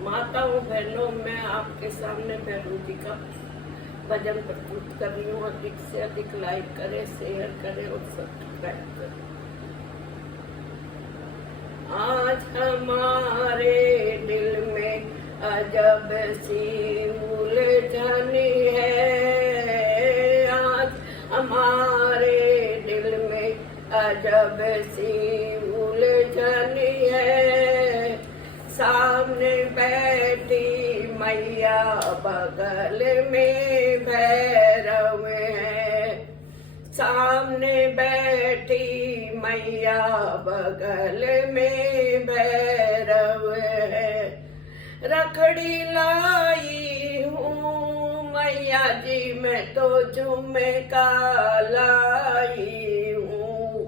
माताओं बहनों, मैं आपके सामने भैरू जी का भजन प्रस्तुत कर रही हूँ। अधिक से अधिक लाइक करें, शेयर करें और सब्सक्राइब करें। आज हमारे दिल में अजब सी उलझन है। आज हमारे दिल में अजब सी उलझन है। सामने बैठी मैया, बगल में भैरव है। सामने बैठी मैया, बगल में भैरव है। रखड़ी लाई हूँ मैया जी, मैं तो झुमका लाई हूँ।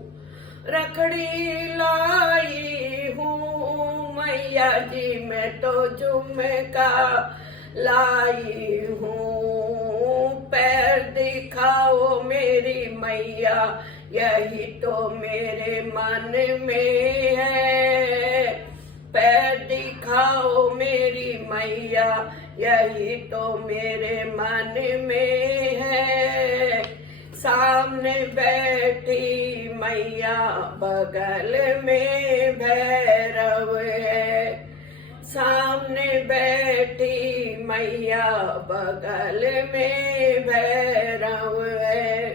रखड़ी लाई हूँ मैया जी, मैं तो झुमका लाई हूँ। पैर दिखाओ मेरी मैया, यही तो मेरे मन में है। पैर दिखाओ मेरी मैया, यही तो मेरे मन में है। सामने बैठी मैया, बगल में भैरव है। सामने बैठी मैया, बगल में भैरव है।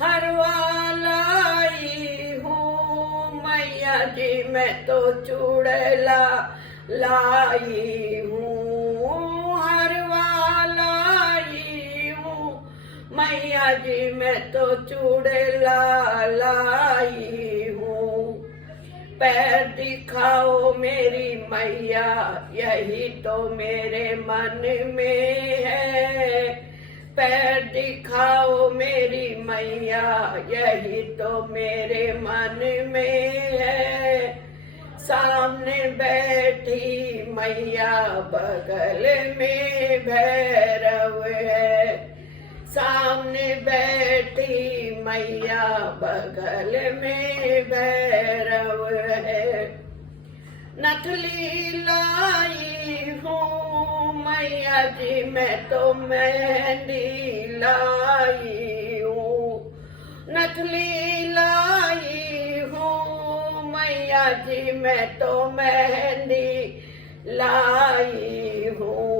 हरवा लाई हूँ मैया जी, मैं तो चूड़ला लाई हूँ। हरवा लाई हूँ मैया जी, मैं तो चूड़ला लाई हूँ। पैर दिखाओ मेरी मैया, यही तो मेरे मन में है। पैर दिखाओ मेरी मैया, यही तो मेरे मन में है। सामने बैठी मैया, बगल में भैरव है। सामने बैठी मैया, बगल में भैरव है। नथली लाई हूँ मैया जी, मैं तो मेहंदी लाई हूँ। नथली लाई हूँ मैया जी, मैं तो मेहंदी लाई हूँ।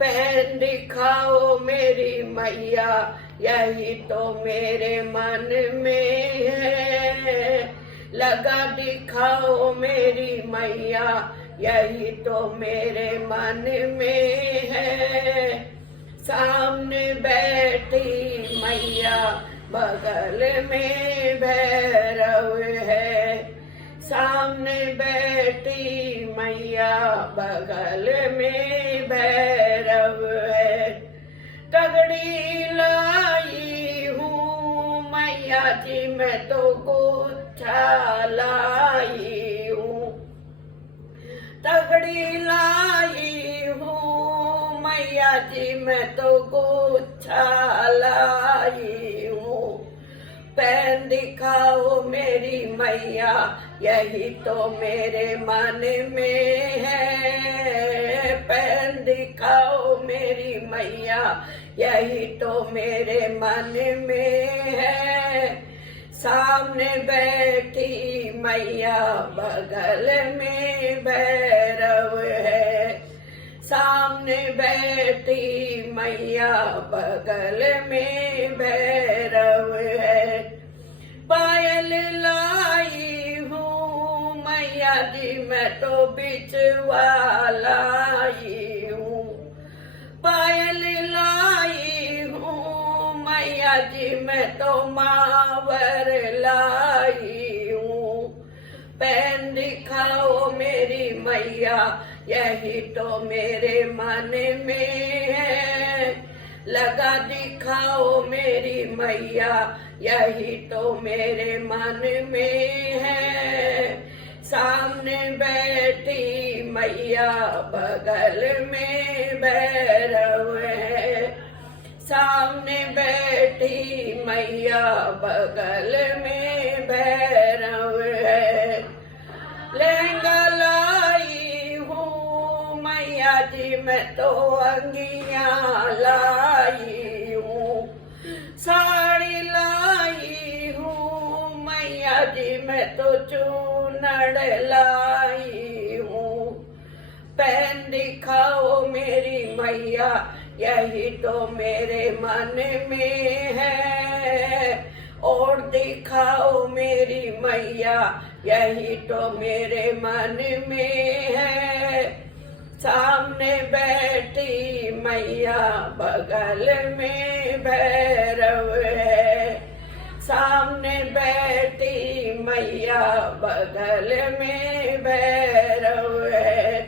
पहन दिखाओ मेरी मैया, यही तो मेरे मन में है। लगा दिखाओ मेरी मैया, यही तो मेरे मन में है। सामने बैठी मैया, बगल में भैरव है। सामने बैठी मैया, बगल में भैरव है। तगड़ी लाई हूँ मैया जी, मैं तो गुच्छा लाई हूँ। तगड़ी लाई हूँ मैया जी, मैं तो गुच्छा लाई हूँ। पहन दिखाओ मेरी मैया, यही तो मेरे मन में है। पहन दिखाओ मेरी मैया, यही तो मेरे मन में है। सामने बैठी मैया, बगल में भैरव है। सामने बैठी मैया, बगल में भैरव है। पायल लाई हूँ मैया जी, मैं तो बिचवा लाई हूँ। पायल लाई हूँ मैया जी, मैं तो मावर लाई हूँ। पहन दिखाओ मेरी मैया, यही तो मेरे मन में है। लगा दिखाओ मेरी मैया, यही तो मेरे मन में है। सामने बैठी मैया, बगल में भैरव है। सामने बैठी मैया, बगल में भैरव है। लहंगा लाई हूँ मैया जी मैं तो अंगियां लाई हूँ, साड़ी लाई हूँ। मैया जी मैं तो चूनड़ लाई हूँ, पहन दिखाओ मेरी मैया यही तो मेरे मन में है, और दिखाओ मेरी मैया यही तो मेरे मन में है। सामने बैठी मैया बगल में भैरव है, सामने बैठी मैया बगल में भैरव है।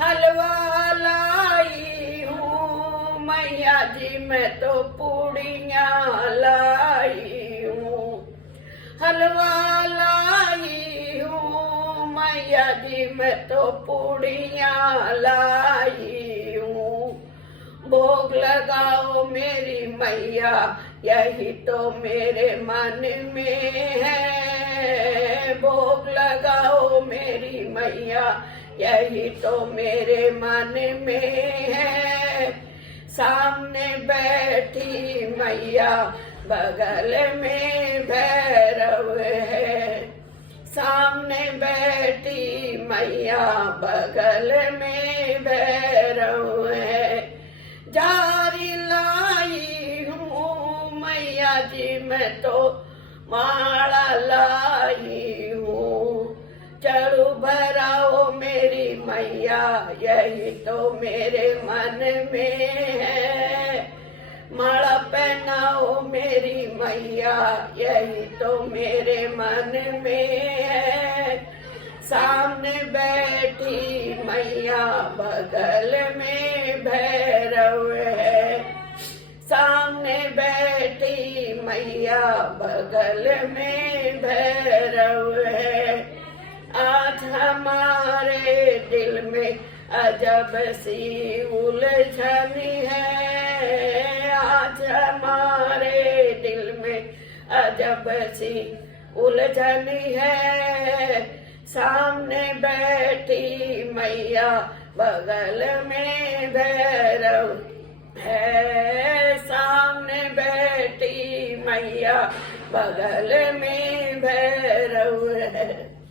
हलवा लाई हूँ मैया जी मैं तो पूड़ियाँ लाई हूँ, हलवा लाई हूँ मैया जी मैं तो पूड़ियाँ लाई हूँ। भोग लगाओ मेरी मैया यही तो मेरे मन में है, भोग लगाओ मेरी मैया यही तो मेरे मन में है। सामने बैठी मैया बगल में भैरव है, सामने बैठी मैया बगल में भैरव है। जारी लाई हूँ मैया जी मैं तो माला लाई हूँ, चढ़ू भराओ मेरी मैया यही तो मेरे मन में है। माला पहनाओ मेरी मैया यही तो मेरे मन में है। सामने बैठी मैया बगल में भैरव है, सामने बैठी मैया बगल में भैरव है। आज हमारे दिल में अजब सी उलझन है, आज हमारे दिल में अजब सी उलझन है। सामने बैठी मैया बगल में भैरव है, सामने बैठी मैया बगल में भैरव है।